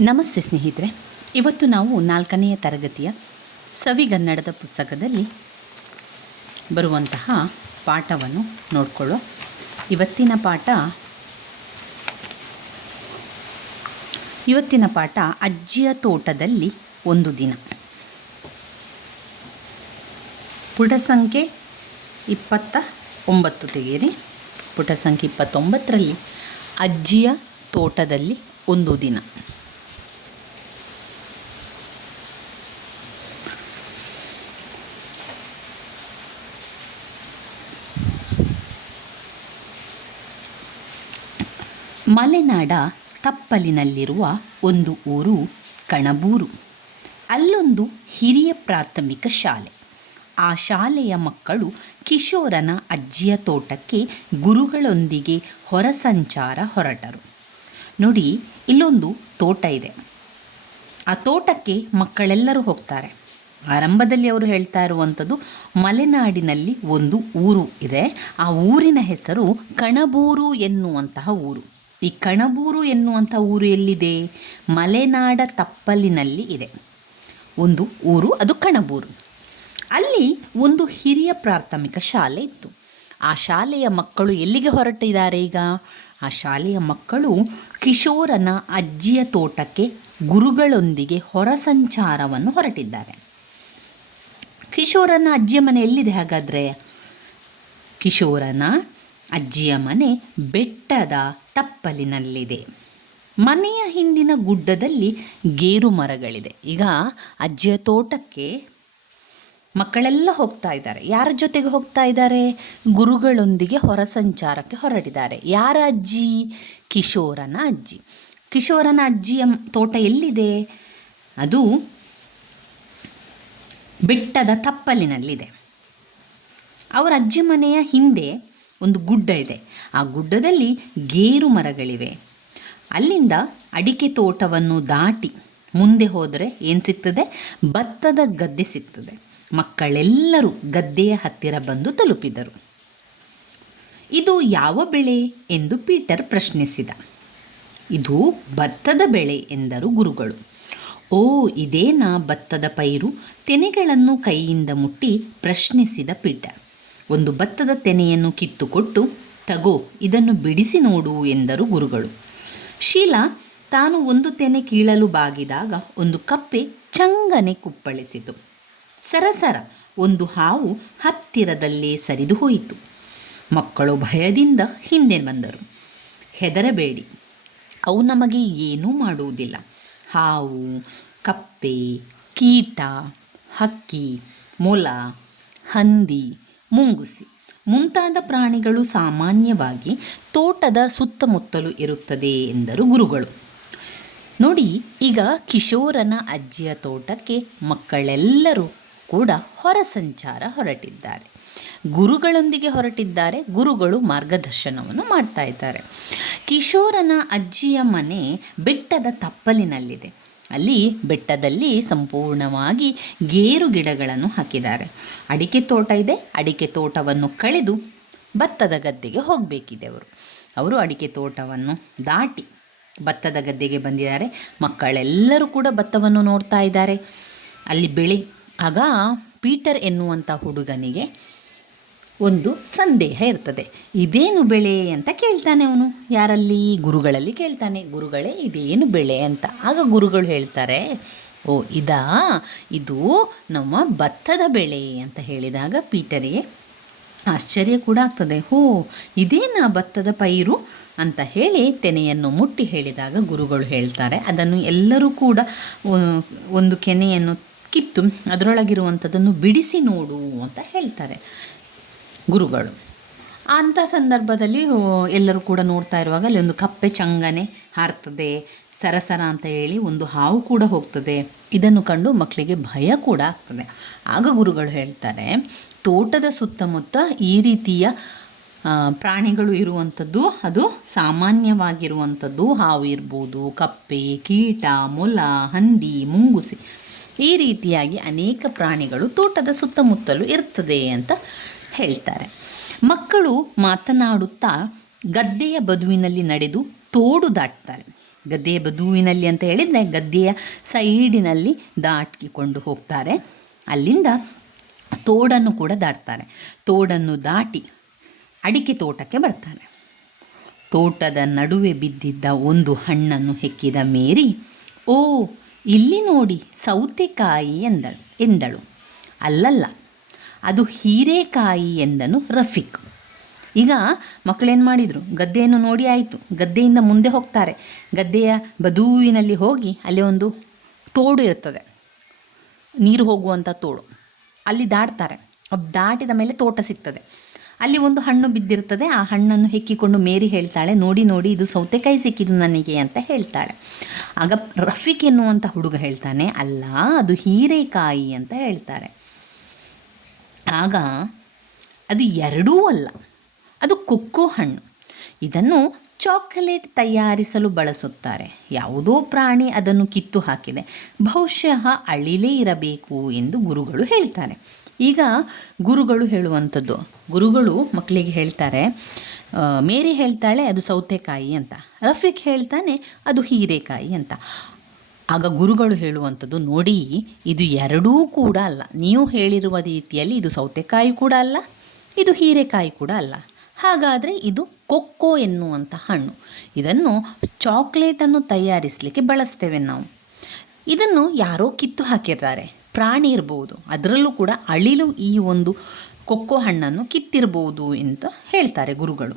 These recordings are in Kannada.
ನಮಸ್ತೆ ಸ್ನೇಹಿತರೆ, ಇವತ್ತು ನಾವು 4ನೆಯ ತರಗತಿಯ ಸವಿಗನ್ನಡದ ಪುಸ್ತಕದಲ್ಲಿ ಬರುವಂತಹ ಪಾಠವನ್ನು ನೋಡಿಕೊಳ್ಳೋ. ಇವತ್ತಿನ ಪಾಠ ಅಜ್ಜಿಯ ತೋಟದಲ್ಲಿ ಒಂದು ದಿನ. ಪುಟ ಸಂಖ್ಯೆ 29 ತೆಗೆಯಿರಿ. ಪುಟ ಸಂಖ್ಯೆ 29ರಲ್ಲಿ ಅಜ್ಜಿಯ ತೋಟದಲ್ಲಿ ಒಂದು ದಿನ. ಮಲೆನಾಡ ತಪ್ಪಲಿನಲ್ಲಿರುವ ಒಂದು ಊರು ಕಣಬೂರು. ಅಲ್ಲೊಂದು ಹಿರಿಯ ಪ್ರಾಥಮಿಕ ಶಾಲೆ. ಆ ಶಾಲೆಯ ಮಕ್ಕಳು ಕಿಶೋರನ ಅಜ್ಜಿಯ ತೋಟಕ್ಕೆ ಗುರುಗಳೊಂದಿಗೆ ಹೊರಸಂಚಾರ ಹೊರಟರು. ನೋಡಿ, ಇಲ್ಲೊಂದು ತೋಟ ಇದೆ. ಆ ತೋಟಕ್ಕೆ ಮಕ್ಕಳೆಲ್ಲರೂ ಹೋಗ್ತಾರೆ. ಆರಂಭದಲ್ಲಿ ಅವರು ಹೇಳ್ತಾ ಇರುವಂಥದ್ದು ಮಲೆನಾಡಿನಲ್ಲಿ ಒಂದು ಊರು ಇದೆ. ಆ ಊರಿನ ಹೆಸರು ಕಣಬೂರು ಎನ್ನುವಂತಹ ಊರು. ಈ ಕಣಬೂರು ಎನ್ನುವಂಥ ಊರು ಎಲ್ಲಿದೆ? ಮಲೆನಾಡ ತಪ್ಪಲಿನಲ್ಲಿ ಇದೆ ಒಂದು ಊರು, ಅದು ಕಣಬೂರು. ಅಲ್ಲಿ ಒಂದು ಹಿರಿಯ ಪ್ರಾಥಮಿಕ ಶಾಲೆ ಇತ್ತು. ಆ ಶಾಲೆಯ ಮಕ್ಕಳು ಎಲ್ಲಿಗೆ ಹೊರಟಿದ್ದಾರೆ ಈಗ? ಆ ಶಾಲೆಯ ಮಕ್ಕಳು ಕಿಶೋರನ ಅಜ್ಜಿಯ ತೋಟಕ್ಕೆ ಗುರುಗಳೊಂದಿಗೆ ಹೊರಸಂಚಾರವನ್ನು ಹೊರಟಿದ್ದಾರೆ. ಕಿಶೋರನ ಅಜ್ಜಿಯ ಮನೆ ಎಲ್ಲಿದೆ ಹಾಗಾದರೆ? ಕಿಶೋರನ ಅಜ್ಜಿಯ ಮನೆ ಬೆಟ್ಟದ ತಪ್ಪಲಿನಲ್ಲಿದೆ. ಮನೆಯ ಹಿಂದಿನ ಗುಡ್ಡದಲ್ಲಿ ಗೇರು ಮರಗಳಿದೆ. ಈಗ ಅಜ್ಜಿಯ ತೋಟಕ್ಕೆ ಮಕ್ಕಳೆಲ್ಲ ಹೋಗ್ತಾ ಇದ್ದಾರೆ. ಯಾರ ಜೊತೆಗೆ ಹೋಗ್ತಾ ಇದ್ದಾರೆ? ಗುರುಗಳೊಂದಿಗೆ ಹೊರಸಂಚಾರಕ್ಕೆ ಹೊರಟಿದ್ದಾರೆ. ಯಾರ ಅಜ್ಜಿ? ಕಿಶೋರನ ಅಜ್ಜಿ. ಕಿಶೋರನ ಅಜ್ಜಿಯ ತೋಟ ಎಲ್ಲಿದೆ? ಅದು ಬೆಟ್ಟದ ತಪ್ಪಲಿನಲ್ಲಿದೆ. ಅವರ ಅಜ್ಜಿ ಮನೆಯ ಹಿಂದೆ ಒಂದು ಗುಡ್ಡ ಇದೆ. ಆ ಗುಡ್ಡದಲ್ಲಿ ಗೇರು ಮರಗಳಿವೆ. ಅಲ್ಲಿಂದ ಅಡಿಕೆ ತೋಟವನ್ನು ದಾಟಿ ಮುಂದೆ ಹೋದರೆ ಏನು ಸಿಗ್ತದೆ? ಭತ್ತದ ಗದ್ದೆ ಸಿಗ್ತದೆ. ಮಕ್ಕಳೆಲ್ಲರೂ ಗದ್ದೆಯ ಹತ್ತಿರ ಬಂದು ತಲುಪಿದರು. ಇದು ಯಾವ ಬೆಳೆ ಎಂದು ಪೀಟರ್ ಪ್ರಶ್ನಿಸಿದ. ಇದು ಭತ್ತದ ಬೆಳೆ ಎಂದರು ಗುರುಗಳು. ಓ, ಇದೇನಾ ಭತ್ತದ ಪೈರು? ತೆನೆಗಳನ್ನು ಕೈಯಿಂದ ಮುಟ್ಟಿ ಪ್ರಶ್ನಿಸಿದ ಪೀಟರ್. ಒಂದು ಭತ್ತದ ತೆನೆಯನ್ನು ಕಿತ್ತುಕೊಟ್ಟು, ತಗೋ, ಇದನ್ನು ಬಿಡಿಸಿ ನೋಡು ಎಂದರು ಗುರುಗಳು. ಶೀಲಾ ತಾನು ಒಂದು ತೆನೆ ಕೀಳಲು ಬಾಗಿದಾಗ ಒಂದು ಕಪ್ಪೆ ಚಂಗನೆ ಕುಪ್ಪಳಿಸಿತು. ಸರಸರ ಒಂದು ಹಾವು ಹತ್ತಿರದಲ್ಲೇ ಸರಿದು ಹೋಯಿತು. ಮಕ್ಕಳು ಭಯದಿಂದ ಹಿಂದೆ ಬಂದರು. ಹೆದರಬೇಡಿ, ಅವು ನಮಗೆ ಏನೂ ಮಾಡುವುದಿಲ್ಲ. ಹಾವು, ಕಪ್ಪೆ, ಕೀಟ, ಹಕ್ಕಿ, ಮೊಲ, ಹಂದಿ, ಮುಂಗುಸಿ ಮುಂತಾದ ಪ್ರಾಣಿಗಳು ಸಾಮಾನ್ಯವಾಗಿ ತೋಟದ ಸುತ್ತಮುತ್ತಲೂ ಇರುತ್ತದೆ ಎಂದರು ಗುರುಗಳು. ನೋಡಿ, ಈಗ ಕಿಶೋರನ ಅಜ್ಜಿಯ ತೋಟಕ್ಕೆ ಮಕ್ಕಳೆಲ್ಲರೂ ಕೂಡ ಹೊರಸಂಚಾರ ಹೊರಟಿದ್ದಾರೆ. ಗುರುಗಳೊಂದಿಗೆ ಹೊರಟಿದ್ದಾರೆ. ಗುರುಗಳು ಮಾರ್ಗದರ್ಶನವನ್ನು ಮಾಡ್ತಾ ಇದ್ದಾರೆ. ಕಿಶೋರನ ಅಜ್ಜಿಯ ಮನೆ ಬೆಟ್ಟದ ತಪ್ಪಲಿನಲ್ಲಿದೆ. ಅಲ್ಲಿ ಬೆಟ್ಟದಲ್ಲಿ ಸಂಪೂರ್ಣವಾಗಿ ಗೇರು ಗಿಡಗಳನ್ನು ಹಾಕಿದ್ದಾರೆ. ಅಡಿಕೆ ತೋಟ ಇದೆ. ಅಡಿಕೆ ತೋಟವನ್ನು ಕಳೆದು ಭತ್ತದ ಗದ್ದೆಗೆ ಹೋಗಬೇಕಿದೆ. ಅವರು ಅಡಿಕೆ ತೋಟವನ್ನು ದಾಟಿ ಭತ್ತದ ಗದ್ದೆಗೆ ಬಂದಿದ್ದಾರೆ. ಮಕ್ಕಳೆಲ್ಲರೂ ಕೂಡ ಭತ್ತವನ್ನು ನೋಡ್ತಾ ಇದ್ದಾರೆ. ಅಲ್ಲಿ ಬೆಳೆ. ಆಗ ಪೀಟರ್ ಎನ್ನುವಂಥ ಹುಡುಗನಿಗೆ ಒಂದು ಸಂದೇಹ ಇರ್ತದೆ. ಇದೇನು ಬೆಳೆ ಅಂತ ಕೇಳ್ತಾನೆ ಅವನು. ಯಾರಲ್ಲಿ? ಗುರುಗಳಲ್ಲಿ ಕೇಳ್ತಾನೆ. ಗುರುಗಳೇ, ಇದೇನು ಬೆಳೆ ಅಂತ. ಆಗ ಗುರುಗಳು ಹೇಳ್ತಾರೆ, ಓ, ಇದು ನಮ್ಮ ಭತ್ತದ ಬೆಳೆ ಅಂತ ಹೇಳಿದಾಗ ಪೀಟರಿಗೆ ಆಶ್ಚರ್ಯ ಕೂಡ ಆಗ್ತದೆ. ಓ, ಇದೇನಾ ಭತ್ತದ ಪೈರು ಅಂತ ಹೇಳಿ ತೆನೆಯನ್ನು ಮುಟ್ಟಿ ಹೇಳಿದಾಗ ಗುರುಗಳು ಹೇಳ್ತಾರೆ, ಅದನ್ನು ಎಲ್ಲರೂ ಕೂಡ ಒಂದು ಕೆನೆಯನ್ನು ಕಿತ್ತು ಅದರೊಳಗಿರುವಂಥದ್ದನ್ನು ಬಿಡಿಸಿ ನೋಡು ಅಂತ ಹೇಳ್ತಾರೆ ಗುರುಗಳು. ಅಂಥ ಸಂದರ್ಭದಲ್ಲಿ ಎಲ್ಲರೂ ಕೂಡ ನೋಡ್ತಾ ಇರುವಾಗ ಅಲ್ಲಿ ಒಂದು ಕಪ್ಪೆ ಚಂಗನೆ ಹಾರ್ತದೆ. ಸರಸರ ಅಂತ ಹೇಳಿ ಒಂದು ಹಾವು ಕೂಡ ಹೋಗ್ತದೆ. ಇದನ್ನು ಕಂಡು ಮಕ್ಕಳಿಗೆ ಭಯ ಕೂಡ ಆಗ್ತದೆ. ಆಗ ಗುರುಗಳು ಹೇಳ್ತಾರೆ, ತೋಟದ ಸುತ್ತಮುತ್ತ ಈ ರೀತಿಯ ಪ್ರಾಣಿಗಳು ಇರುವಂಥದ್ದು ಅದು ಸಾಮಾನ್ಯವಾಗಿರುವಂಥದ್ದು. ಹಾವು ಇರ್ಬೋದು, ಕಪ್ಪೆ, ಕೀಟ, ಮೊಲ, ಹಂದಿ, ಮುಂಗುಸಿ, ಈ ರೀತಿಯಾಗಿ ಅನೇಕ ಪ್ರಾಣಿಗಳು ತೋಟದ ಸುತ್ತಮುತ್ತಲೂ ಇರ್ತದೆ ಅಂತ ಹೇಳ್ತಾರೆ. ಮಕ್ಕಳು ಮಾತನಾಡುತ್ತಾ ಗದ್ದೆಯ ಬದುವಿನಲ್ಲಿ ನಡೆದು ತೋಡು ದಾಟ್ತಾರೆ. ಗದ್ದೆಯ ಬದುವಿನಲ್ಲಿ ಅಂತ ಹೇಳಿದರೆ ಗದ್ದೆಯ ಸೈಡಿನಲ್ಲಿ ದಾಟಿಕೊಂಡು ಹೋಗ್ತಾರೆ. ಅಲ್ಲಿಂದ ತೋಡನ್ನು ಕೂಡ ದಾಟ್ತಾರೆ. ತೋಡನ್ನು ದಾಟಿ ಅಡಿಕೆ ತೋಟಕ್ಕೆ ಬರ್ತಾರೆ. ತೋಟದ ನಡುವೆ ಬಿದ್ದಿದ್ದ ಒಂದು ಹಣ್ಣನ್ನು ಹೆಕ್ಕಿದ ಮೇರಿ, ಓ ಇಲ್ಲಿ ನೋಡಿ ಸೌತೆಕಾಯಿ ಎಂದಳು. ಅಲ್ಲಲ್ಲ, ಅದು ಹೀರೆಕಾಯಿ ಎಂದನು ರಫೀಕ್. ಈಗ ಮಕ್ಕಳೇನು ಮಾಡಿದರು, ಗದ್ದೆಯನ್ನು ನೋಡಿ ಆಯಿತು, ಗದ್ದೆಯಿಂದ ಮುಂದೆ ಹೋಗ್ತಾರೆ. ಗದ್ದೆಯ ಬದುವಿನಲ್ಲಿ ಹೋಗಿ ಅಲ್ಲಿ ಒಂದು ತೋಡು ಇರ್ತದೆ, ನೀರು ಹೋಗುವಂಥ ತೋಡು, ಅಲ್ಲಿ ದಾಟ್ತಾರೆ. ಅದು ದಾಟಿದ ಮೇಲೆ ತೋಟ ಸಿಗ್ತದೆ. ಅಲ್ಲಿ ಒಂದು ಹಣ್ಣು ಬಿದ್ದಿರ್ತದೆ. ಆ ಹಣ್ಣನ್ನು ಹೆಕ್ಕಿಕೊಂಡು ಮೇರಿ ಹೇಳ್ತಾಳೆ, ನೋಡಿ ನೋಡಿ ಇದು ಸೌತೆಕಾಯಿ ಸಿಕ್ಕಿದ್ದು ನನಗೆ ಅಂತ ಹೇಳ್ತಾಳೆ. ಆಗ ರಫೀಕ್ ಎನ್ನುವಂಥ ಹುಡುಗ ಹೇಳ್ತಾನೆ, ಅಲ್ಲ ಅದು ಹೀರೆಕಾಯಿ ಅಂತ ಹೇಳ್ತಾರೆ. ಆಗ ಅದು ಎರಡೂ ಅಲ್ಲ, ಅದು ಕೊಕ್ಕೋ ಹಣ್ಣು. ಇದನ್ನು ಚಾಕೊಲೇಟ್ ತಯಾರಿಸಲು ಬಳಸುತ್ತಾರೆ. ಯಾವುದೋ ಪ್ರಾಣಿ ಅದನ್ನು ಕಿತ್ತು ಹಾಕಿದೆ, ಬಹುಶಃ ಅಳಿಲೇ ಇರಬೇಕು ಎಂದು ಗುರುಗಳು ಹೇಳ್ತಾರೆ. ಈಗ ಗುರುಗಳು ಹೇಳುವಂಥದ್ದು, ಗುರುಗಳು ಮಕ್ಕಳಿಗೆ ಹೇಳ್ತಾರೆ, ಮೇರಿ ಹೇಳ್ತಾಳೆ ಅದು ಸೌತೆಕಾಯಿ ಅಂತ, ರಫೀಕ್ ಹೇಳ್ತಾನೆ ಅದು ಹೀರೆಕಾಯಿ ಅಂತ. ಆಗ ಗುರುಗಳು ಹೇಳುವಂಥದ್ದು, ನೋಡಿ ಇದು ಎರಡೂ ಕೂಡ ಅಲ್ಲ, ನೀವು ಹೇಳಿರುವ ರೀತಿಯಲ್ಲಿ ಇದು ಸೌತೆಕಾಯಿ ಕೂಡ ಅಲ್ಲ, ಇದು ಹೀರೆಕಾಯಿ ಕೂಡ ಅಲ್ಲ. ಹಾಗಾದರೆ ಇದು ಕೊಕ್ಕೋ ಎನ್ನುವಂಥ ಹಣ್ಣು. ಇದನ್ನು ಚಾಕ್ಲೇಟನ್ನು ತಯಾರಿಸಲಿಕ್ಕೆ ಬಳಸ್ತೇವೆ ನಾವು. ಇದನ್ನು ಯಾರೋ ಕಿತ್ತು ಹಾಕಿರ್ತಾರೆ, ಪ್ರಾಣಿ ಇರ್ಬೋದು, ಅದರಲ್ಲೂ ಕೂಡ ಅಳಿಲು ಈ ಒಂದು ಕೊಕ್ಕೋ ಹಣ್ಣನ್ನು ಕಿತ್ತಿರ್ಬೋದು ಅಂತ ಹೇಳ್ತಾರೆ ಗುರುಗಳು.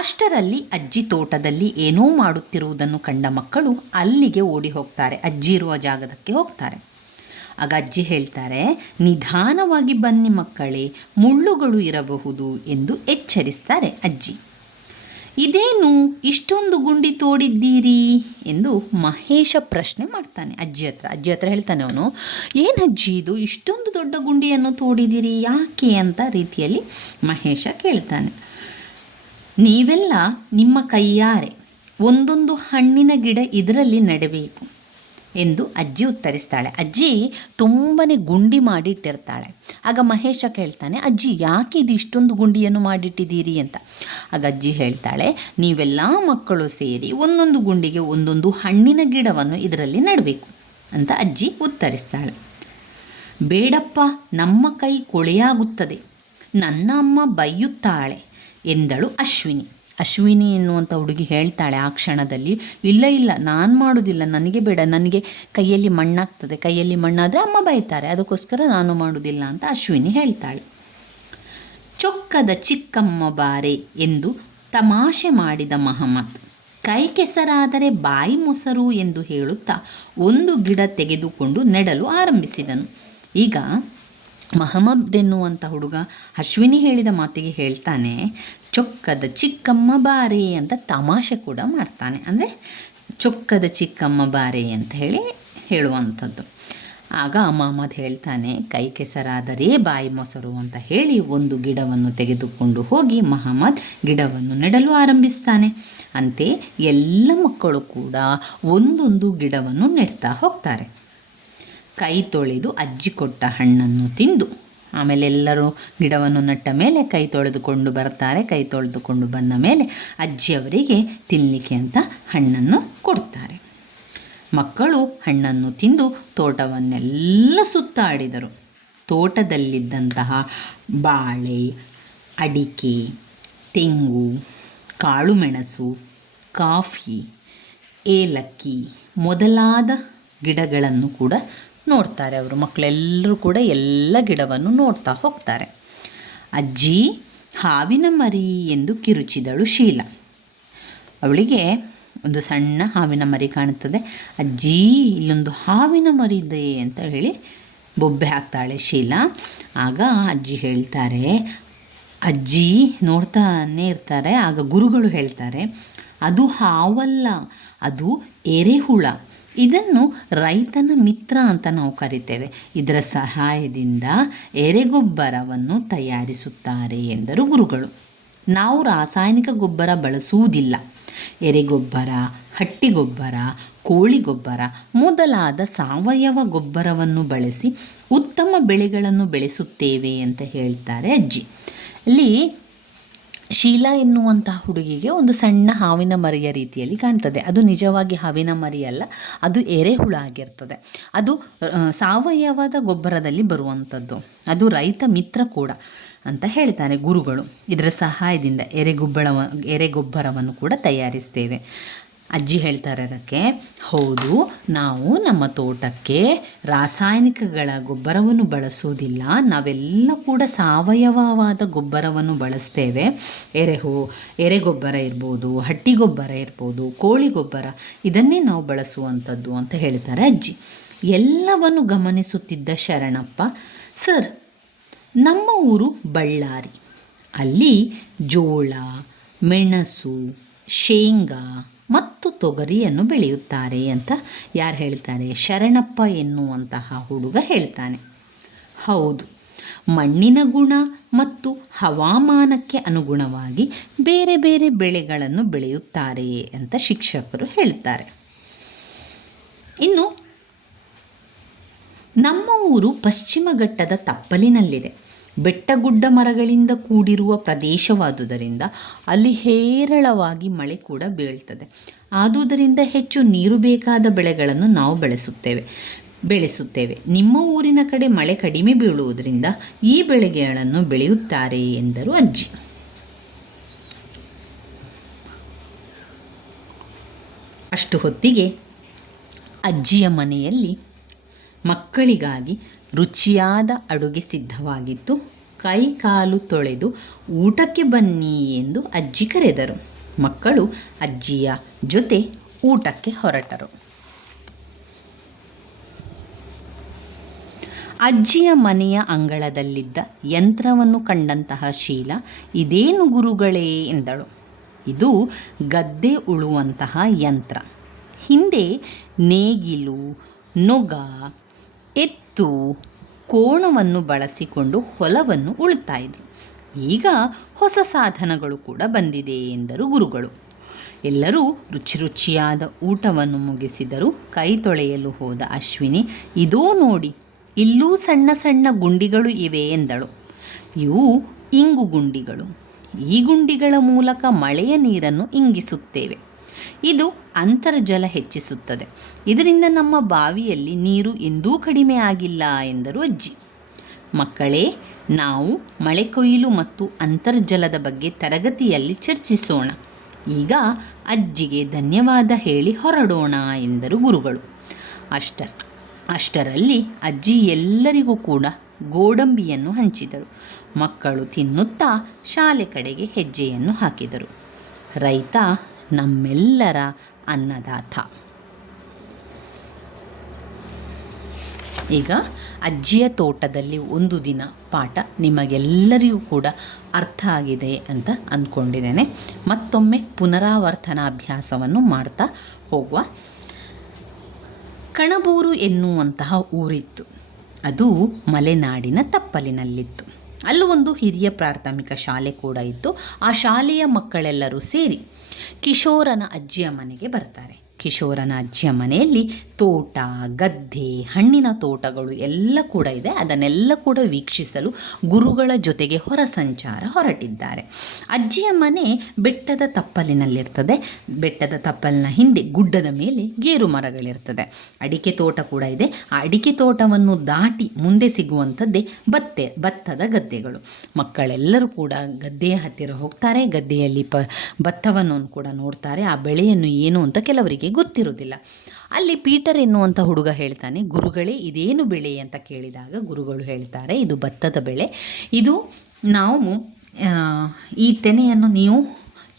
ಅಷ್ಟರಲ್ಲಿ ಅಜ್ಜಿ ತೋಟದಲ್ಲಿ ಏನೋ ಮಾಡುತ್ತಿರುವುದನ್ನು ಕಂಡ ಮಕ್ಕಳು ಅಲ್ಲಿಗೆ ಓಡಿ ಹೋಗ್ತಾರೆ, ಅಜ್ಜಿ ಇರುವ ಜಾಗದಕ್ಕೆ ಹೋಗ್ತಾರೆ. ಆಗ ಅಜ್ಜಿ ಹೇಳ್ತಾರೆ, ನಿಧಾನವಾಗಿ ಬನ್ನಿ ಮಕ್ಕಳೇ, ಮುಳ್ಳುಗಳು ಇರಬಹುದು ಎಂದು ಎಚ್ಚರಿಸ್ತಾರೆ ಅಜ್ಜಿ. ಇದೇನು ಇಷ್ಟೊಂದು ಗುಂಡಿ ತೋಡಿದ್ದೀರಿ ಎಂದು ಮಹೇಶ ಪ್ರಶ್ನೆ ಮಾಡ್ತಾನೆ ಅಜ್ಜಿ ಹತ್ರ ಹೇಳ್ತಾನೆ ಅವನು, ಏನಜ್ಜಿ ಇದು ಇಷ್ಟೊಂದು ದೊಡ್ಡ ಗುಂಡಿಯನ್ನು ತೋಡಿದ್ದೀರಿ ಯಾಕೆ ಅಂತ ರೀತಿಯಲ್ಲಿ ಮಹೇಶ ಕೇಳ್ತಾನೆ. ನೀವೆಲ್ಲ ನಿಮ್ಮ ಕೈಯಾರೆ ಒಂದೊಂದು ಹಣ್ಣಿನ ಗಿಡ ಇದರಲ್ಲಿ ನೆಡಬೇಕು ಎಂದು ಅಜ್ಜಿ ಉತ್ತರಿಸ್ತಾಳೆ. ಅಜ್ಜಿ ತುಂಬಾ ಗುಂಡಿ ಮಾಡಿಟ್ಟಿರ್ತಾಳೆ. ಆಗ ಮಹೇಶ ಕೇಳ್ತಾನೆ, ಅಜ್ಜಿ ಯಾಕೆ ಇದು ಇಷ್ಟೊಂದು ಗುಂಡಿಯನ್ನು ಮಾಡಿಟ್ಟಿದ್ದೀರಿ ಅಂತ. ಆಗ ಅಜ್ಜಿ ಹೇಳ್ತಾಳೆ, ನೀವೆಲ್ಲ ಮಕ್ಕಳು ಸೇರಿ ಒಂದೊಂದು ಗುಂಡಿಗೆ ಒಂದೊಂದು ಹಣ್ಣಿನ ಗಿಡವನ್ನು ಇದರಲ್ಲಿ ನೆಡಬೇಕು ಅಂತ ಅಜ್ಜಿ ಉತ್ತರಿಸ್ತಾಳೆ. ಬೇಡಪ್ಪ, ನಮ್ಮ ಕೈ ಕೊಳೆಯಾಗುತ್ತದೆ, ನನ್ನ ಅಮ್ಮ ಬೈಯುತ್ತಾಳೆ ಎಂದಳು ಅಶ್ವಿನಿ ಎನ್ನುವಂಥ ಹುಡುಗಿ ಹೇಳ್ತಾಳೆ ಆ ಕ್ಷಣದಲ್ಲಿ, ಇಲ್ಲ ನಾನು ಮಾಡೋದಿಲ್ಲ, ನನಗೆ ಬೇಡ, ನನಗೆ ಕೈಯಲ್ಲಿ ಮಣ್ಣಾಗ್ತದೆ, ಕೈಯಲ್ಲಿ ಮಣ್ಣಾದರೆ ಅಮ್ಮ ಬೈತಾರೆ, ಅದಕ್ಕೋಸ್ಕರ ನಾನು ಮಾಡೋದಿಲ್ಲ ಅಂತ ಅಶ್ವಿನಿ ಹೇಳ್ತಾಳೆ. ಚೊಕ್ಕದ ಚಿಕ್ಕಮ್ಮ ಬಾರೆ ಎಂದು ತಮಾಷೆ ಮಾಡಿದ ಮಹಮ್ಮದ್ ಕೈ ಕೆಸರಾದರೆ ಬಾಯಿ ಮೊಸರು ಎಂದು ಹೇಳುತ್ತಾ ಒಂದು ಗಿಡ ತೆಗೆದುಕೊಂಡು ನೆಡಲು ಆರಂಭಿಸಿದನು. ಈಗ ಮಹಮ್ಮದ್ ಎನ್ನುವಂಥ ಹುಡುಗ ಅಶ್ವಿನಿ ಹೇಳಿದ ಮಾತಿಗೆ ಹೇಳ್ತಾನೆ, ಚೊಕ್ಕದ ಚಿಕ್ಕಮ್ಮ ಬಾರೆ ಅಂತ ತಮಾಷೆ ಕೂಡ ಮಾಡ್ತಾನೆ. ಅಂದರೆ ಚೊಕ್ಕದ ಚಿಕ್ಕಮ್ಮ ಬಾರೆ ಅಂತ ಹೇಳುವಂಥದ್ದು. ಆಗ ಮಹಮ್ಮದ್ ಹೇಳ್ತಾನೆ, ಕೈ ಕೆಸರಾದರೆ ಬಾಯಿ ಮೊಸರು ಅಂತ ಹೇಳಿ ಒಂದು ಗಿಡವನ್ನು ತೆಗೆದುಕೊಂಡು ಹೋಗಿ ಮಹಮ್ಮದ್ ಗಿಡವನ್ನು ನೆಡಲು ಆರಂಭಿಸ್ತಾನೆ. ಅಂತೆ ಎಲ್ಲ ಮಕ್ಕಳು ಕೂಡ ಒಂದೊಂದು ಗಿಡವನ್ನು ನೆಡ್ತಾ ಹೋಗ್ತಾರೆ. ಕೈ ತೊಳೆದು ಅಜ್ಜಿ ಕೊಟ್ಟ ಹಣ್ಣನ್ನು ತಿಂದು ಆಮೇಲೆ ಎಲ್ಲರೂ ಗಿಡವನ್ನು ನೆಟ್ಟ ಮೇಲೆ ಕೈ ತೊಳೆದುಕೊಂಡು ಬರ್ತಾರೆ. ಕೈ ತೊಳೆದುಕೊಂಡು ಬಂದ ಮೇಲೆ ಅಜ್ಜಿಯವರಿಗೆ ತಿನ್ನಲಿಕ್ಕೆ ಅಂತ ಹಣ್ಣನ್ನು ಕೊಡ್ತಾರೆ. ಮಕ್ಕಳು ಹಣ್ಣನ್ನು ತಿಂದು ತೋಟವನ್ನೆಲ್ಲ ಸುತ್ತಾಡಿದರು. ತೋಟದಲ್ಲಿದ್ದಂತಹ ಬಾಳೆ, ಅಡಿಕೆ, ತೆಂಗು, ಕಾಳುಮೆಣಸು, ಕಾಫಿ, ಏಲಕ್ಕಿ ಮೊದಲಾದ ಗಿಡಗಳನ್ನು ಕೂಡ ನೋಡ್ತಾರೆ. ಅವರು ಮಕ್ಕಳೆಲ್ಲರೂ ಕೂಡ ಎಲ್ಲ ಗಿಡವನ್ನು ನೋಡ್ತಾ ಹೋಗ್ತಾರೆ. ಅಜ್ಜಿ ಹಾವಿನ ಮರಿ ಎಂದು ಕಿರುಚಿದಳು ಶೀಲಾ. ಅವಳಿಗೆ ಒಂದು ಸಣ್ಣ ಹಾವಿನ ಮರಿ ಕಾಣುತ್ತದೆ. ಅಜ್ಜಿ ಇಲ್ಲೊಂದು ಹಾವಿನ ಮರಿ ಇದೆ ಅಂತ ಹೇಳಿ ಬೊಬ್ಬೆ ಹಾಕ್ತಾಳೆ ಶೀಲಾ. ಆಗ ಅಜ್ಜಿ ಹೇಳ್ತಾರೆ, ಅಜ್ಜಿ ನೋಡ್ತಾನೆ ಇರ್ತಾರೆ. ಆಗ ಗುರುಗಳು ಹೇಳ್ತಾರೆ, ಅದು ಹಾವಲ್ಲ, ಅದು ಎರೆಹುಳ. ಇದನ್ನು ರೈತನ ಮಿತ್ರ ಅಂತ ನಾವು ಕರಿತೇವೆ. ಇದರ ಸಹಾಯದಿಂದ ಎರೆಗೊಬ್ಬರವನ್ನು ತಯಾರಿಸುತ್ತಾರೆ ಎಂದರು ಗುರುಗಳು. ನಾವು ರಾಸಾಯನಿಕ ಗೊಬ್ಬರ ಬಳಸುವುದಿಲ್ಲ. ಎರೆಗೊಬ್ಬರ, ಹಟ್ಟಿಗೊಬ್ಬರ, ಕೋಳಿ ಗೊಬ್ಬರ ಮೊದಲಾದ ಸಾವಯವ ಗೊಬ್ಬರವನ್ನು ಬಳಸಿ ಉತ್ತಮ ಬೆಳೆಗಳನ್ನು ಬೆಳೆಸುತ್ತೇವೆ ಅಂತ ಹೇಳ್ತಾರೆ ಅಜ್ಜಿ. ಇಲ್ಲಿ ಶೀಲಾ ಎನ್ನುವಂತಹ ಹುಡುಗಿಗೆ ಒಂದು ಸಣ್ಣ ಹಾವಿನ ಮರಿಯ ರೀತಿಯಲ್ಲಿ ಕಾಣ್ತದೆ. ಅದು ನಿಜವಾಗಿ ಹಾವಿನ ಮರಿಯಲ್ಲ, ಅದು ಎರೆಹುಳ ಆಗಿರ್ತದೆ. ಅದು ಸಾವಯವದ ಗೊಬ್ಬರದಲ್ಲಿ ಬರುವಂಥದ್ದು. ಅದು ರೈತ ಮಿತ್ರ ಕೂಡ ಅಂತ ಹೇಳ್ತಾರೆ ಗುರುಗಳು. ಇದರ ಸಹಾಯದಿಂದ ಎರೆಗೊಬ್ಬರವನ್ನು ಕೂಡ ತಯಾರಿಸ್ತೇವೆ. ಅಜ್ಜಿ ಹೇಳ್ತಾರೆ ಅದಕ್ಕೆ, ಹೌದು, ನಾವು ನಮ್ಮ ತೋಟಕ್ಕೆ ರಾಸಾಯನಿಕಗಳ ಗೊಬ್ಬರವನ್ನು ಬಳಸುವುದಿಲ್ಲ, ನಾವೆಲ್ಲ ಕೂಡ ಸಾವಯವವಾದ ಗೊಬ್ಬರವನ್ನು ಬಳಸ್ತೇವೆ. ಎರೆಗೊಬ್ಬರ ಇರ್ಬೋದು, ಹಟ್ಟಿ ಗೊಬ್ಬರ ಇರ್ಬೋದು, ಕೋಳಿ ಗೊಬ್ಬರ, ಇದನ್ನೇ ನಾವು ಬಳಸುವಂಥದ್ದು ಅಂತ ಹೇಳ್ತಾರೆ ಅಜ್ಜಿ. ಎಲ್ಲವನ್ನು ಗಮನಿಸುತ್ತಿದ್ದ ಶರಣಪ್ಪ, ಸರ್, ನಮ್ಮ ಊರು ಬಳ್ಳಾರಿ, ಅಲ್ಲಿ ಜೋಳ, ಮೆಣಸು, ಶೇಂಗಾ ಮತ್ತು ತೊಗರಿಯನ್ನು ಬೆಳೆಯುತ್ತಾರೆ ಅಂತ ಯಾರು ಹೇಳ್ತಾರೆ? ಶರಣಪ್ಪ ಎನ್ನುವಂತಹ ಹುಡುಗ ಹೇಳ್ತಾನೆ. ಹೌದು, ಮಣ್ಣಿನ ಗುಣ ಮತ್ತು ಹವಾಮಾನಕ್ಕೆ ಅನುಗುಣವಾಗಿ ಬೇರೆ ಬೇರೆ ಬೆಳೆಗಳನ್ನು ಬೆಳೆಯುತ್ತಾರೆ ಅಂತ ಶಿಕ್ಷಕರು ಹೇಳ್ತಾರೆ. ಇನ್ನು ನಮ್ಮ ಊರು ಪಶ್ಚಿಮ ಘಟ್ಟದ ತಪ್ಪಲಿನಲ್ಲಿದೆ. ಬೆಟ್ಟಗುಡ್ಡ ಮರಗಳಿಂದ ಕೂಡಿರುವ ಪ್ರದೇಶವಾದುದರಿಂದ ಅಲ್ಲಿ ಹೇರಳವಾಗಿ ಮಳೆ ಕೂಡ ಬೀಳ್ತದೆ. ಆದುದರಿಂದ ಹೆಚ್ಚು ನೀರು ಬೇಕಾದ ಬೆಳೆಗಳನ್ನು ನಾವು ಬೆಳೆಸುತ್ತೇವೆ. ನಿಮ್ಮ ಊರಿನ ಕಡೆ ಮಳೆ ಕಡಿಮೆ ಬೀಳುವುದರಿಂದ ಈ ಬೆಳೆಗಳನ್ನು ಬೆಳೆಯುತ್ತಾರೆ ಎಂದರು ಅಜ್ಜಿ. ಅಷ್ಟು ಹೊತ್ತಿಗೆ ಅಜ್ಜಿಯ ಮನೆಯಲ್ಲಿ ಮಕ್ಕಳಿಗಾಗಿ ರುಚಿಯಾದ ಅಡುಗೆ ಸಿದ್ಧವಾಗಿತ್ತು. ಕೈ ಕಾಲು ತೊಳೆದು ಊಟಕ್ಕೆ ಬನ್ನಿ ಎಂದು ಅಜ್ಜಿ ಕರೆದರು. ಮಕ್ಕಳು ಅಜ್ಜಿಯ ಜೊತೆ ಊಟಕ್ಕೆ ಹೊರಟರು. ಅಜ್ಜಿಯ ಮನೆಯ ಅಂಗಳದಲ್ಲಿದ್ದ ಯಂತ್ರವನ್ನು ಕಂಡಂತಹ ಶೀಲಾ, ಇದೇನು ಗುರುಗಳೇ ಎಂದಳು. ಇದು ಗದ್ದೆ ಉಳುವಂತಹ ಯಂತ್ರ. ಹಿಂದೆ ನೇಗಿಲು, ನೊಗ, ಎತ್ತು, ಕೋಣವನ್ನು ಬಳಸಿಕೊಂಡು ಹೊಲವನ್ನು ಉಳುತ್ತಾ-ಇದ್ರು. ಈಗ ಹೊಸ ಸಾಧನಗಳು ಕೂಡ ಬಂದಿದೆ ಎಂದರು ಗುರುಗಳು. ಎಲ್ಲರೂ ರುಚಿ ರುಚಿಯಾದ ಊಟವನ್ನು ಮುಗಿಸಿದರು. ಕೈ ತೊಳೆಯಲು ಹೋದ ಅಶ್ವಿನಿ, ಇದೋ ನೋಡಿ, ಇಲ್ಲೂ ಸಣ್ಣ ಸಣ್ಣ ಗುಂಡಿಗಳು ಇವೆ ಎಂದಳು. ಇವು ಇಂಗು ಗುಂಡಿಗಳು. ಈ ಗುಂಡಿಗಳ ಮೂಲಕ ಮಳೆಯ ನೀರನ್ನು ಇಂಗಿಸುತ್ತೇವೆ. ಇದು ಅಂತರ್ಜಲ ಹೆಚ್ಚಿಸುತ್ತದೆ. ಇದರಿಂದ ನಮ್ಮ ಬಾವಿಯಲ್ಲಿ ನೀರು ಎಂದೂ ಕಡಿಮೆ ಆಗಿಲ್ಲ ಎಂದರು ಅಜ್ಜಿ. ಮಕ್ಕಳೇ, ನಾವು ಮಳೆ ಕೊಯ್ಲು ಮತ್ತು ಅಂತರ್ಜಲದ ಬಗ್ಗೆ ತರಗತಿಯಲ್ಲಿ ಚರ್ಚಿಸೋಣ. ಈಗ ಅಜ್ಜಿಗೆ ಧನ್ಯವಾದ ಹೇಳಿ ಹೊರಡೋಣ ಎಂದರು ಗುರುಗಳು. ಅಷ್ಟರಲ್ಲಿ ಅಜ್ಜಿ ಎಲ್ಲರಿಗೂ ಕೂಡ ಗೋಡಂಬಿಯನ್ನು ಹಂಚಿದರು. ಮಕ್ಕಳು ತಿನ್ನುತ್ತಾ ಶಾಲೆ ಕಡೆಗೆ ಹೆಜ್ಜೆಯನ್ನು ಹಾಕಿದರು. ರೈತ ನಮ್ಮೆಲ್ಲರ ಅನ್ನದಾತ. ಈಗ ಅಜ್ಜಿಯ ತೋಟದಲ್ಲಿ ಒಂದು ದಿನ ಪಾಠ ನಿಮಗೆಲ್ಲರಿಗೂ ಕೂಡ ಅರ್ಥ ಆಗಿದೆ ಅಂತ ಅಂದ್ಕೊಂಡಿದ್ದೇನೆ. ಮತ್ತೊಮ್ಮೆ ಪುನರಾವರ್ತನಾಭ್ಯಾಸವನ್ನು ಮಾಡ್ತಾ ಹೋಗುವ. ಕಣಬೂರು ಎನ್ನುವಂತಹ ಊರಿತ್ತು. ಅದು ಮಲೆನಾಡಿನ ತಪ್ಪಲಿನಲ್ಲಿತ್ತು. ಅಲ್ಲೂ ಒಂದು ಹಿರಿಯ ಪ್ರಾಥಮಿಕ ಶಾಲೆ ಕೂಡ ಇತ್ತು. ಆ ಶಾಲೆಯ ಮಕ್ಕಳೆಲ್ಲರೂ ಸೇರಿ ಕಿಶೋರನ ಅಜ್ಜಿಯ ಮನೆಗೆ ಬರ್ತಾರೆ. ಕಿಶೋರನ ಅಜ್ಜಿಯ ಮನೆಯಲ್ಲಿ ತೋಟ, ಗದ್ದೆ, ಹಣ್ಣಿನ ತೋಟಗಳು ಎಲ್ಲ ಕೂಡ ಇದೆ. ಅದನ್ನೆಲ್ಲ ಕೂಡ ವೀಕ್ಷಿಸಲು ಗುರುಗಳ ಜೊತೆಗೆ ಹೊರ ಸಂಚಾರ ಹೊರಟಿದ್ದಾರೆ. ಅಜ್ಜಿಯ ಮನೆ ಬೆಟ್ಟದ ತಪ್ಪಲಿನಲ್ಲಿರ್ತದೆ. ಬೆಟ್ಟದ ತಪ್ಪಲಿನ ಹಿಂದೆ ಗುಡ್ಡದ ಮೇಲೆ ಗೇರು ಮರಗಳಿರ್ತದೆ. ಅಡಿಕೆ ತೋಟ ಕೂಡ ಇದೆ. ಆ ಅಡಿಕೆ ತೋಟವನ್ನು ದಾಟಿ ಮುಂದೆ ಸಿಗುವಂಥದ್ದೇ ಭತ್ತದ ಗದ್ದೆಗಳು. ಮಕ್ಕಳೆಲ್ಲರೂ ಕೂಡ ಗದ್ದೆಯ ಹತ್ತಿರ ಹೋಗ್ತಾರೆ. ಗದ್ದೆಯಲ್ಲಿ ಭತ್ತವನ್ನು ಕೂಡ ನೋಡ್ತಾರೆ. ಆ ಬೆಳೆಯನ್ನು ಏನು ಅಂತ ಕೆಲವರಿಗೆ ಗೊತ್ತಿರುವುದಿಲ್ಲ. ಅಲ್ಲಿ ಪೀಟರ್ ಎನ್ನುವಂಥ ಹುಡುಗ ಹೇಳ್ತಾನೆ, ಗುರುಗಳೇ, ಇದೇನು ಬೆಳೆ ಅಂತ ಕೇಳಿದಾಗ ಗುರುಗಳು ಹೇಳ್ತಾರೆ, ಇದು ಭತ್ತದ ಬೆಳೆ. ಇದು ನಾವು ಈ ತೆನೆಯನ್ನು ನೀವು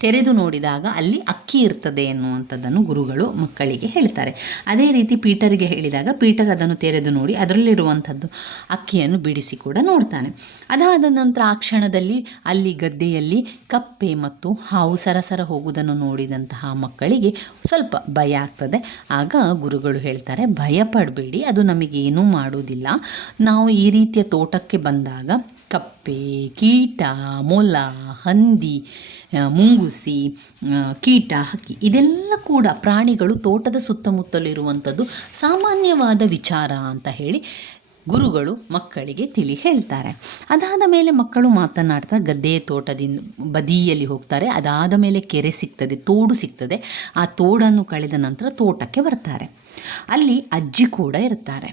ತೆರೆದು ನೋಡಿದಾಗ ಅಲ್ಲಿ ಅಕ್ಕಿ ಇರ್ತದೆ ಎನ್ನುವಂಥದ್ದನ್ನು ಗುರುಗಳು ಮಕ್ಕಳಿಗೆ ಹೇಳ್ತಾರೆ. ಅದೇ ರೀತಿ ಪೀಟರಿಗೆ ಹೇಳಿದಾಗ ಪೀಟರ್ ಅದನ್ನು ತೆರೆದು ನೋಡಿ ಅದರಲ್ಲಿರುವಂಥದ್ದು ಅಕ್ಕಿಯನ್ನು ಬಿಡಿಸಿ ಕೂಡ ನೋಡ್ತಾನೆ. ಅದಾದ ನಂತರ ಆ ಕ್ಷಣದಲ್ಲಿ ಅಲ್ಲಿ ಗದ್ದೆಯಲ್ಲಿ ಕಪ್ಪೆ ಮತ್ತು ಹಾವು ಸರಸರ ಹೋಗುವುದನ್ನು ನೋಡಿದಂತಹ ಮಕ್ಕಳಿಗೆ ಸ್ವಲ್ಪ ಭಯ ಆಗ್ತದೆ. ಆಗ ಗುರುಗಳು ಹೇಳ್ತಾರೆ, ಭಯ ಪಡಬೇಡಿ, ಅದು ನಮಗೇನೂ ಮಾಡುವುದಿಲ್ಲ. ನಾವು ಈ ರೀತಿಯ ತೋಟಕ್ಕೆ ಬಂದಾಗ ಕಪ್ಪೆ, ಕೀಟ, ಮೊಲ, ಹಂದಿ, ಮುಂಗುಸಿ, ಕೀಟ, ಹಕ್ಕಿ ಇದೆಲ್ಲ ಕೂಡ ಪ್ರಾಣಿಗಳು ತೋಟದ ಸುತ್ತಮುತ್ತಲಿರುವಂಥದ್ದು ಸಾಮಾನ್ಯವಾದ ವಿಚಾರ ಅಂತ ಹೇಳಿ ಗುರುಗಳು ಮಕ್ಕಳಿಗೆ ತಿಳಿ ಹೇಳ್ತಾರೆ. ಅದಾದ ಮೇಲೆ ಮಕ್ಕಳು ಮಾತನಾಡ್ತಾ ಗದ್ದೆ ತೋಟದಿಂದ ಬದಿಯಲ್ಲಿ ಹೋಗ್ತಾರೆ. ಅದಾದ ಮೇಲೆ ಕೆರೆ ಸಿಗ್ತದೆ, ತೋಡು ಸಿಗ್ತದೆ. ಆ ತೋಡನ್ನು ಕಳೆದ ನಂತರ ತೋಟಕ್ಕೆ ಬರ್ತಾರೆ. ಅಲ್ಲಿ ಅಜ್ಜಿ ಕೂಡ ಇರ್ತಾರೆ.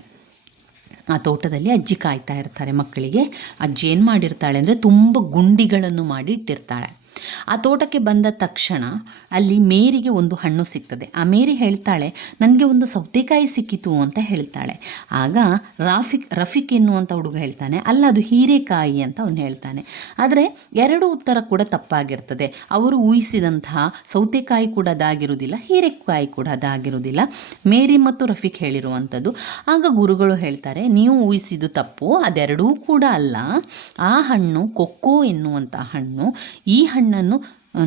ಆ ತೋಟದಲ್ಲಿ ಅಜ್ಜಿ ಕಾಯ್ತಾ ಇರ್ತಾರೆ ಮಕ್ಕಳಿಗೆ. ಅಜ್ಜಿ ಏನು ಮಾಡಿರ್ತಾಳೆ ಅಂದರೆ ತುಂಬ ಗುಂಡಿಗಳನ್ನು ಮಾಡಿ ಇಟ್ಟಿರ್ತಾಳೆ. ಆ ತೋಟಕ್ಕೆ ಬಂದ ತಕ್ಷಣ ಅಲ್ಲಿ ಮೇರಿಗೆ ಒಂದು ಹಣ್ಣು ಸಿಗ್ತದೆ. ಆ ಮೇರಿ ಹೇಳ್ತಾಳೆ, ನನಗೆ ಒಂದು ಸೌತೆಕಾಯಿ ಸಿಕ್ಕಿತು ಅಂತ ಹೇಳ್ತಾಳೆ. ಆಗ ರಫೀಕ್ ಎನ್ನುವಂಥ ಹುಡುಗ ಹೇಳ್ತಾನೆ, ಅಲ್ಲ ಅದು ಹೀರೆಕಾಯಿ ಅಂತ ಅವನು ಹೇಳ್ತಾನೆ. ಆದರೆ ಎರಡು ಉತ್ತರ ಕೂಡ ತಪ್ಪಾಗಿರ್ತದೆ. ಅವರು ಊಹಿಸಿದಂತಹ ಸೌತೆಕಾಯಿ ಕೂಡ ಅದಾಗಿರುವುದಿಲ್ಲ, ಹೀರೆಕಾಯಿ ಕೂಡ ಅದಾಗಿರುವುದಿಲ್ಲ, ಮೇರಿ ಮತ್ತು ರಫೀಕ್ ಹೇಳಿರುವಂಥದ್ದು. ಆಗ ಗುರುಗಳು ಹೇಳ್ತಾರೆ, ನೀವು ಊಹಿಸಿದ್ದು ತಪ್ಪು, ಅದೆರಡೂ ಕೂಡ ಅಲ್ಲ. ಆ ಹಣ್ಣು ಕೊಕ್ಕೋ ಎನ್ನುವಂಥ ಹಣ್ಣು. ಈ ಹಣ್ಣನ್ನು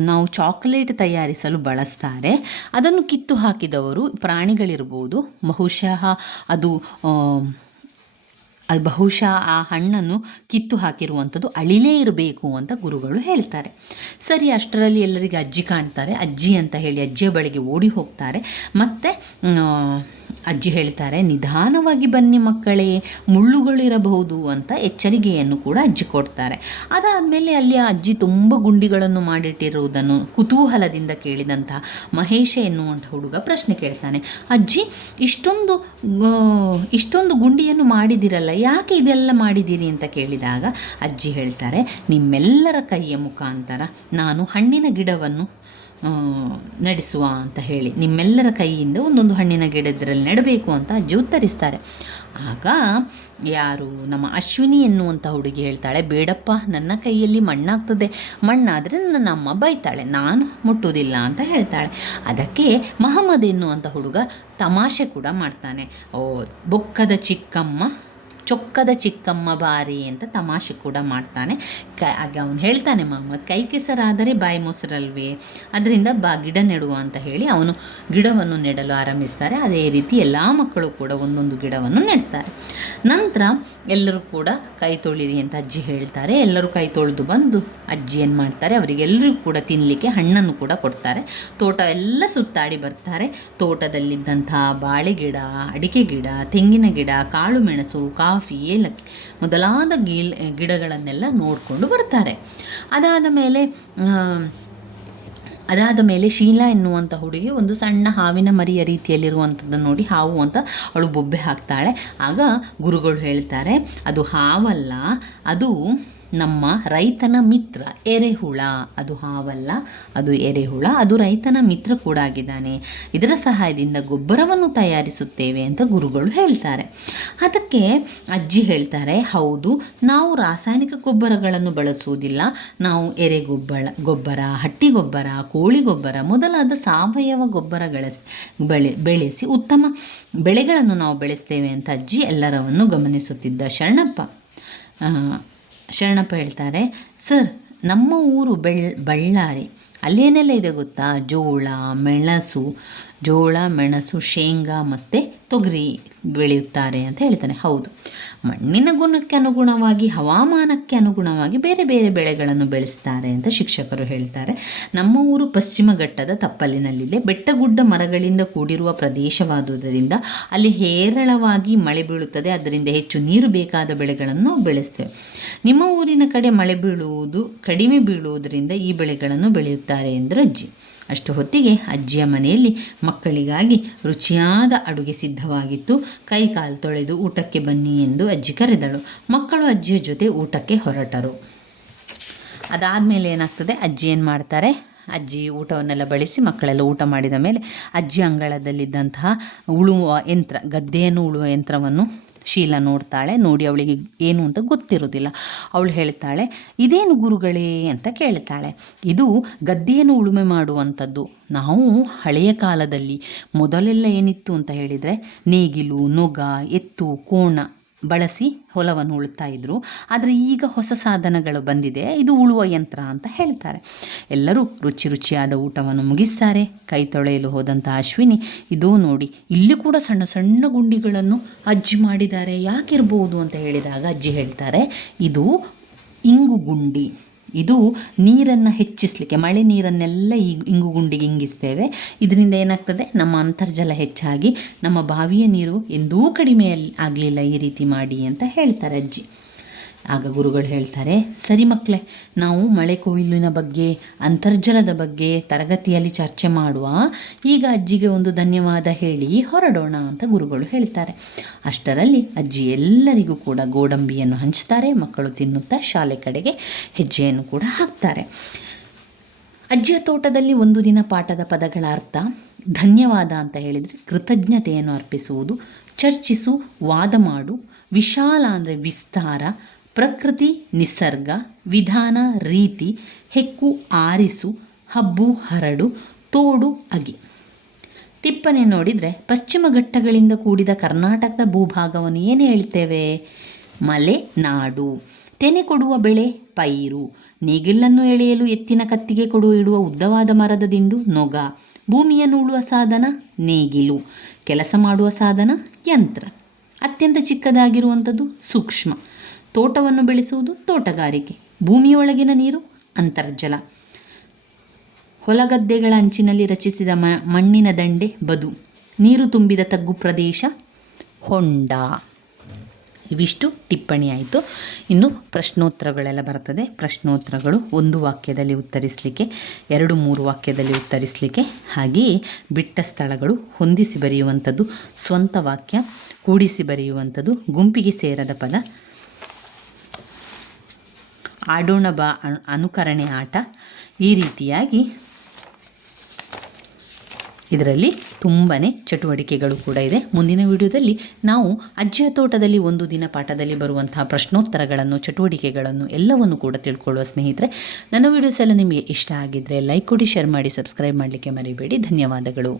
ನಾವು ಚಾಕ್ಲೇಟ್ ತಯಾರಿಸಲು ಬಳಸ್ತಾರೆ. ಅದನ್ನು ಕಿತ್ತು ಹಾಕಿದವರು ಪ್ರಾಣಿಗಳಿರ್ಬೋದು. ಬಹುಶಃ ಆ ಹಣ್ಣನ್ನು ಕಿತ್ತು ಹಾಕಿರುವಂಥದ್ದು ಅಳಿಲೇ ಇರಬೇಕು ಅಂತ ಗುರುಗಳು ಹೇಳ್ತಾರೆ. ಸರಿ, ಅಷ್ಟರಲ್ಲಿ ಎಲ್ಲರಿಗೆ ಅಜ್ಜಿ ಕಾಣ್ತಾರೆ. ಅಜ್ಜಿ ಅಂತ ಹೇಳಿ ಅಜ್ಜಿಯ ಬಳಿಗೆ ಓಡಿ ಹೋಗ್ತಾರೆ. ಮತ್ತು ಅಜ್ಜಿ ಹೇಳ್ತಾರೆ, ನಿಧಾನವಾಗಿ ಬನ್ನಿ ಮಕ್ಕಳೇ, ಮುಳ್ಳುಗಳಿರಬಹುದು ಅಂತ ಎಚ್ಚರಿಕೆಯನ್ನು ಕೂಡ ಅಜ್ಜಿ ಕೊಡ್ತಾರೆ. ಅದಾದಮೇಲೆ ಅಲ್ಲಿ ಆ ಅಜ್ಜಿ ತುಂಬ ಗುಂಡಿಗಳನ್ನು ಮಾಡಿಟ್ಟಿರುವುದನ್ನು ಕುತೂಹಲದಿಂದ ಕೇಳಿದಂಥ ಮಹೇಶ ಎನ್ನುವಂಥ ಹುಡುಗ ಪ್ರಶ್ನೆ ಕೇಳ್ತಾನೆ, ಅಜ್ಜಿ ಇಷ್ಟೊಂದು ಗುಂಡಿಯನ್ನು ಮಾಡಿದಿರಲ್ಲ, ಯಾಕೆ ಇದೆಲ್ಲ ಮಾಡಿದ್ದೀರಿ ಅಂತ ಕೇಳಿದಾಗ ಅಜ್ಜಿ ಹೇಳ್ತಾರೆ, ನಿಮ್ಮೆಲ್ಲರ ಕೈಯ ಮುಖಾಂತರ ನಾನು ಹಣ್ಣಿನ ಗಿಡವನ್ನು ನಡೆಸುವ ಅಂತ ಹೇಳಿ ನಿಮ್ಮೆಲ್ಲರ ಕೈಯಿಂದ ಒಂದೊಂದು ಹಣ್ಣಿನ ಗಿಡದಲ್ಲಿ ನೆಡಬೇಕು ಅಂತ ಅಜ್ಜಿ ಉತ್ತರಿಸ್ತಾರೆ. ಆಗ ಯಾರು ನಮ್ಮ ಅಶ್ವಿನಿ ಎನ್ನುವಂಥ ಹುಡುಗಿ ಹೇಳ್ತಾಳೆ, ಬೇಡಪ್ಪ, ನನ್ನ ಕೈಯಲ್ಲಿ ಮಣ್ಣಾಗ್ತದೆ, ಮಣ್ಣಾದರೆ ನನ್ನ ಅಮ್ಮ ಬೈತಾಳೆ, ನಾನು ಮುಟ್ಟುವುದಿಲ್ಲ ಅಂತ ಹೇಳ್ತಾಳೆ. ಅದಕ್ಕೆ ಮಹಮ್ಮದ್ ಎನ್ನುವಂಥ ಹುಡುಗ ತಮಾಷೆ ಕೂಡ ಮಾಡ್ತಾನೆ, ಚೊಕ್ಕದ ಚಿಕ್ಕಮ್ಮ ಬಾರಿ ಅಂತ ತಮಾಷೆ ಕೂಡ ಮಾಡ್ತಾನೆ. ಆಗ ಅವನು ಹೇಳ್ತಾನೆ, ಮಹಮ್ಮದ್, ಕೈ ಕೆಸರಾದರೆ ಬಾಯಿ ಮೊಸರಲ್ವೇ, ಅದರಿಂದ ಗಿಡ ನೆಡುವ ಅಂತ ಹೇಳಿ ಅವನು ಗಿಡವನ್ನು ನೆಡಲು ಆರಂಭಿಸ್ತಾರೆ. ಅದೇ ರೀತಿ ಎಲ್ಲ ಮಕ್ಕಳು ಕೂಡ ಒಂದೊಂದು ಗಿಡವನ್ನು ನೆಡ್ತಾರೆ. ನಂತರ ಎಲ್ಲರೂ ಕೂಡ ಕೈ ತೊಳಿರಿ ಅಂತ ಅಜ್ಜಿ ಹೇಳ್ತಾರೆ. ಎಲ್ಲರೂ ಕೈ ತೊಳೆದು ಬಂದು ಅಜ್ಜಿ ಏನು ಮಾಡ್ತಾರೆ, ಅವರಿಗೆಲ್ಲರಿಗೂ ಕೂಡ ತಿನ್ನಲಿಕ್ಕೆ ಹಣ್ಣನ್ನು ಕೂಡ ಕೊಡ್ತಾರೆ. ತೋಟ ಎಲ್ಲ ಸುತ್ತಾಡಿ ಬರ್ತಾರೆ. ತೋಟದಲ್ಲಿದ್ದಂಥ ಬಾಳೆ ಗಿಡ, ಅಡಿಕೆ ಗಿಡ, ತೆಂಗಿನ ಗಿಡ, ಕಾಳು ಮೆಣಸು, ಕಾಫಿ, ಏಲಕ್ಕಿ ಮೊದಲಾದ ಗಿಡಗಳನ್ನೆಲ್ಲ ನೋಡಿಕೊಂಡು ಬರ್ತಾರೆ. ಅದಾದ ಮೇಲೆ ಶೀಲಾ ಎನ್ನುವಂಥ ಹುಡುಗಿ ಒಂದು ಸಣ್ಣ ಹಾವಿನ ಮರಿಯ ರೀತಿಯಲ್ಲಿರುವಂಥದ್ದನ್ನು ನೋಡಿ ಹಾವು ಅಂತ ಅವಳು ಬೊಬ್ಬೆ ಹಾಕ್ತಾಳೆ. ಆಗ ಗುರುಗಳು ಹೇಳ್ತಾರೆ, ಅದು ಹಾವಲ್ಲ, ಅದು ನಮ್ಮ ರೈತನ ಮಿತ್ರ ಎರೆಹುಳ. ಅದು ಹಾವಲ್ಲ, ಅದು ಎರೆಹುಳ, ಅದು ರೈತನ ಮಿತ್ರ ಕೂಡ ಆಗಿದ್ದಾನೆ. ಇದರ ಸಹಾಯದಿಂದ ಗೊಬ್ಬರವನ್ನು ತಯಾರಿಸುತ್ತೇವೆ ಅಂತ ಗುರುಗಳು ಹೇಳ್ತಾರೆ. ಅದಕ್ಕೆ ಅಜ್ಜಿ ಹೇಳ್ತಾರೆ, ಹೌದು, ನಾವು ರಾಸಾಯನಿಕ ಗೊಬ್ಬರಗಳನ್ನು ಬಳಸುವುದಿಲ್ಲ, ನಾವು ಗೊಬ್ಬರ, ಹಟ್ಟಿ ಗೊಬ್ಬರ, ಕೋಳಿ ಗೊಬ್ಬರ ಮೊದಲಾದ ಸಾವಯವ ಗೊಬ್ಬರ ಬೆಳೆಸಿ ಉತ್ತಮ ಬೆಳೆಗಳನ್ನು ನಾವು ಬೆಳೆಸ್ತೇವೆ ಅಂತ ಅಜ್ಜಿ ಎಲ್ಲರವನ್ನು ಗಮನಿಸುತ್ತಿದ್ದ ಶರಣಪ್ಪ ಹೇಳ್ತಾರೆ, ಸರ್, ನಮ್ಮ ಊರು ಬಳ್ಳಾರಿ, ಅಲ್ಲೇನೆಲ್ಲ ಇದೆ ಗೊತ್ತಾ, ಜೋಳ, ಮೆಣಸು, ಶೇಂಗಾ ಮತ್ತು ತೊಗರಿ ಬೆಳೆಯುತ್ತಾರೆ ಅಂತ ಹೇಳ್ತಾನೆ. ಹೌದು, ಮಣ್ಣಿನ ಗುಣಕ್ಕೆ ಅನುಗುಣವಾಗಿ, ಹವಾಮಾನಕ್ಕೆ ಅನುಗುಣವಾಗಿ ಬೇರೆ ಬೇರೆ ಬೆಳೆಗಳನ್ನು ಬೆಳೆಸ್ತಾರೆ ಅಂತ ಶಿಕ್ಷಕರು ಹೇಳ್ತಾರೆ. ನಮ್ಮ ಊರು ಪಶ್ಚಿಮ ಘಟ್ಟದ ತಪ್ಪಲಿನಲ್ಲಿದೆ. ಬೆಟ್ಟಗುಡ್ಡ ಮರಗಳಿಂದ ಕೂಡಿರುವ ಪ್ರದೇಶವಾದುದರಿಂದ ಅಲ್ಲಿ ಹೇರಳವಾಗಿ ಮಳೆ ಬೀಳುತ್ತದೆ. ಅದರಿಂದ ಹೆಚ್ಚು ನೀರು ಬೇಕಾದ ಬೆಳೆಗಳನ್ನು ನಾವು ಬೆಳೆಸ್ತೇವೆ. ನಿಮ್ಮ ಊರಿನ ಕಡೆ ಮಳೆ ಕಡಿಮೆ ಬೀಳುವುದರಿಂದ ಈ ಬೆಳೆಗಳನ್ನು ಬೆಳೆಯುತ್ತಾರೆ ಎಂದರು ಅಜ್ಜಿ. ಅಷ್ಟು ಹೊತ್ತಿಗೆ ಅಜ್ಜಿಯ ಮನೆಯಲ್ಲಿ ಮಕ್ಕಳಿಗಾಗಿ ರುಚಿಯಾದ ಅಡುಗೆ ಸಿದ್ಧವಾಗಿತ್ತು. ಕೈ ಕಾಲು ತೊಳೆದು ಊಟಕ್ಕೆ ಬನ್ನಿ ಎಂದು ಅಜ್ಜಿ ಕರೆದಳು. ಮಕ್ಕಳು ಅಜ್ಜಿಯ ಜೊತೆ ಊಟಕ್ಕೆ ಹೊರಟರು. ಅದಾದಮೇಲೆ ಏನಾಗ್ತದೆ, ಅಜ್ಜಿ ಏನು ಮಾಡ್ತಾರೆ, ಅಜ್ಜಿ ಊಟವನ್ನೆಲ್ಲ ಬಡಿಸಿ ಮಕ್ಕಳೆಲ್ಲ ಊಟ ಮಾಡಿದ ಮೇಲೆ ಅಜ್ಜಿ ಅಂಗಳದಲ್ಲಿದ್ದಂತಹ ಗದ್ದೆಯನ್ನು ಉಳುವ ಯಂತ್ರವನ್ನು ಶೀಲಾ ನೋಡ್ತಾಳೆ. ನೋಡಿ ಅವಳಿಗೆ ಏನು ಅಂತ ಗೊತ್ತಿರೋದಿಲ್ಲ. ಅವಳು ಹೇಳ್ತಾಳೆ, ಇದೇನು ಗುರುಗಳೇ ಅಂತ ಕೇಳ್ತಾಳೆ. ಇದು ಗದ್ದೆಯನ್ನು ಉಳುಮೆ ಮಾಡುವಂಥದ್ದು. ನಾವು ಹಳೆಯ ಕಾಲದಲ್ಲಿ ಮೊದಲೆಲ್ಲ ಏನಿತ್ತು ಅಂತ ಹೇಳಿದರೆ, ನೇಗಿಲು, ನೊಗ, ಎತ್ತು, ಕೋಣ ಬಳಸಿ ಹೊಲವನ್ನು ಉಳ್ತಾ ಇದ್ರು. ಆದರೆ ಈಗ ಹೊಸ ಸಾಧನಗಳು ಬಂದಿದೆ, ಇದು ಉಳುವ ಯಂತ್ರ ಅಂತ ಹೇಳ್ತಾರೆ. ಎಲ್ಲರೂ ರುಚಿಯಾದ ಊಟವನ್ನು ಮುಗಿಸ್ತಾರೆ. ಕೈ ತೊಳೆಯಲು ಹೋದಂಥ ಅಶ್ವಿನಿ, ಇದೋ ನೋಡಿ, ಇಲ್ಲಿ ಕೂಡ ಸಣ್ಣ ಸಣ್ಣ ಗುಂಡಿಗಳನ್ನು ಅಜ್ಜಿ ಮಾಡಿದ್ದಾರೆ, ಯಾಕಿರ್ಬೋದು ಅಂತ ಹೇಳಿದಾಗ ಅಜ್ಜಿ ಹೇಳ್ತಾರೆ, ಇದು ಇಂಗು ಗುಂಡಿ. ಇದು ನೀರನ್ನು ಹೆಚ್ಚಿಸಲಿಕ್ಕೆ, ಮಳೆ ನೀರನ್ನೆಲ್ಲ ಈ ಇಂಗುಗುಂಡಿಗೆ ಇಂಗಿಸ್ತೇವೆ. ಇದರಿಂದ ಏನಾಗ್ತದೆ, ನಮ್ಮ ಅಂತರ್ಜಲ ಹೆಚ್ಚಾಗಿ ನಮ್ಮ ಬಾವಿಯ ನೀರು ಎಂದೂ ಕಡಿಮೆ ಆಗಲಿಲ್ಲ ಈ ರೀತಿ ಮಾಡಿ ಅಂತ ಹೇಳ್ತಾರೆ ಅಜ್ಜಿ. ಆಗ ಗುರುಗಳು ಹೇಳ್ತಾರೆ, ಸರಿ ಮಕ್ಕಳೇ, ನಾವು ಮಳೆ ಕೊಯ್ಲಿನ ಬಗ್ಗೆ, ಅಂತರ್ಜಲದ ಬಗ್ಗೆ ತರಗತಿಯಲ್ಲಿ ಚರ್ಚೆ ಮಾಡುವ, ಈಗ ಅಜ್ಜಿಗೆ ಒಂದು ಧನ್ಯವಾದ ಹೇಳಿ ಹೊರಡೋಣ ಅಂತ ಗುರುಗಳು ಹೇಳ್ತಾರೆ. ಅಷ್ಟರಲ್ಲಿ ಅಜ್ಜಿ ಎಲ್ಲರಿಗೂ ಕೂಡ ಗೋಡಂಬಿಯನ್ನು ಹಂಚ್ತಾರೆ. ಮಕ್ಕಳು ತಿನ್ನುತ್ತಾ ಶಾಲೆ ಕಡೆಗೆ ಹೆಜ್ಜೆಯನ್ನು ಕೂಡ ಹಾಕ್ತಾರೆ. ಅಜ್ಜಿಯ ತೋಟದಲ್ಲಿ ಒಂದು ದಿನ ಪಾಠದ ಪದಗಳ ಅರ್ಥ: ಧನ್ಯವಾದ ಅಂತ ಹೇಳಿದರೆ ಕೃತಜ್ಞತೆಯನ್ನು ಅರ್ಪಿಸುವುದು, ಚರ್ಚಿಸು, ವಾದ ಮಾಡು, ವಿಶಾಲ ಅಂದರೆ ವಿಸ್ತಾರ, ಪ್ರಕೃತಿ ನಿಸರ್ಗ, ವಿಧಾನ ರೀತಿ, ಹೆಕ್ಕು ಆರಿಸು, ಹಬ್ಬು ಹರಡು, ತೋಡು ಅಗಿ. ಟಿಪ್ಪಣಿ ನೋಡಿದರೆ ಪಶ್ಚಿಮ ಘಟ್ಟಗಳಿಂದ ಕೂಡಿದ ಕರ್ನಾಟಕದ ಭೂಭಾಗವನ್ನು ಏನು ಹೇಳ್ತೇವೆ? ಮಲೆ ನಾಡು. ತೆನೆ ಕೊಡುವ ಬೆಳೆ ಪೈರು. ನೇಗಿಲನ್ನು ಎಳೆಯಲು ಎತ್ತಿನ ಕತ್ತಿಗೆ ಇಡುವ ಉದ್ದವಾದ ಮರದ ದಿಂಡು ನೊಗ. ಭೂಮಿಯನ್ನು ಉಳುವ ಸಾಧನ ನೇಗಿಲು. ಕೆಲಸ ಮಾಡುವ ಸಾಧನ ಯಂತ್ರ. ಅತ್ಯಂತ ಚಿಕ್ಕದಾಗಿರುವಂಥದ್ದು ಸೂಕ್ಷ್ಮ. ತೋಟವನ್ನು ಬೆಳೆಸುವುದು ತೋಟಗಾರಿಕೆ. ಭೂಮಿಯೊಳಗಿನ ನೀರು ಅಂತರ್ಜಲ. ಹೊಲಗದ್ದೆಗಳ ಅಂಚಿನಲ್ಲಿ ರಚಿಸಿದ ಮಣ್ಣಿನ ದಂಡೆ ಬದು. ನೀರು ತುಂಬಿದ ತಗ್ಗು ಪ್ರದೇಶ ಹೊಂಡ. ಇವಿಷ್ಟು ಟಿಪ್ಪಣಿ ಆಯಿತು. ಇನ್ನು ಪ್ರಶ್ನೋತ್ತರಗಳೆಲ್ಲ ಬರ್ತದೆ. ಪ್ರಶ್ನೋತ್ತರಗಳು ಒಂದು ವಾಕ್ಯದಲ್ಲಿ ಉತ್ತರಿಸಲಿಕ್ಕೆ, 2-3 ವಾಕ್ಯದಲ್ಲಿ ಉತ್ತರಿಸಲಿಕ್ಕೆ, ಹಾಗೆಯೇ ಬಿಟ್ಟ ಸ್ಥಳಗಳು, ಹೊಂದಿಸಿ ಬರೆಯುವಂಥದ್ದು, ಸ್ವಂತ ವಾಕ್ಯ, ಕೂಡಿಸಿ ಬರೆಯುವಂಥದ್ದು, ಗುಂಪಿಗೆ ಸೇರದ ಪದ, ಆಡೋಣ ಬಾ ಅನುಕರಣೆ ಆಟ. ಈ ರೀತಿಯಾಗಿ ಇದರಲ್ಲಿ ತುಂಬಾ ಚಟುವಟಿಕೆಗಳು ಕೂಡ ಇದೆ. ಮುಂದಿನ ವಿಡಿಯೋದಲ್ಲಿ ನಾವು ಅಜ್ಜಿಯ ತೋಟದಲ್ಲಿ ಒಂದು ದಿನ ಪಾಠದಲ್ಲಿ ಬರುವಂತಹ ಪ್ರಶ್ನೋತ್ತರಗಳನ್ನು, ಚಟುವಟಿಕೆಗಳನ್ನು ಎಲ್ಲವನ್ನು ಕೂಡ ತಿಳ್ಕೊಳ್ಳುವ ಸ್ನೇಹಿತರೆ. ನನ್ನ ವಿಡಿಯೋಸ್ ಎಲ್ಲ ನಿಮಗೆ ಇಷ್ಟ ಆಗಿದ್ದರೆ ಲೈಕ್ ಕೊಡಿ, ಶೇರ್ ಮಾಡಿ, ಸಬ್ಸ್ಕ್ರೈಬ್ ಮಾಡಲಿಕ್ಕೆ ಮರಿಬೇಡಿ. ಧನ್ಯವಾದಗಳು.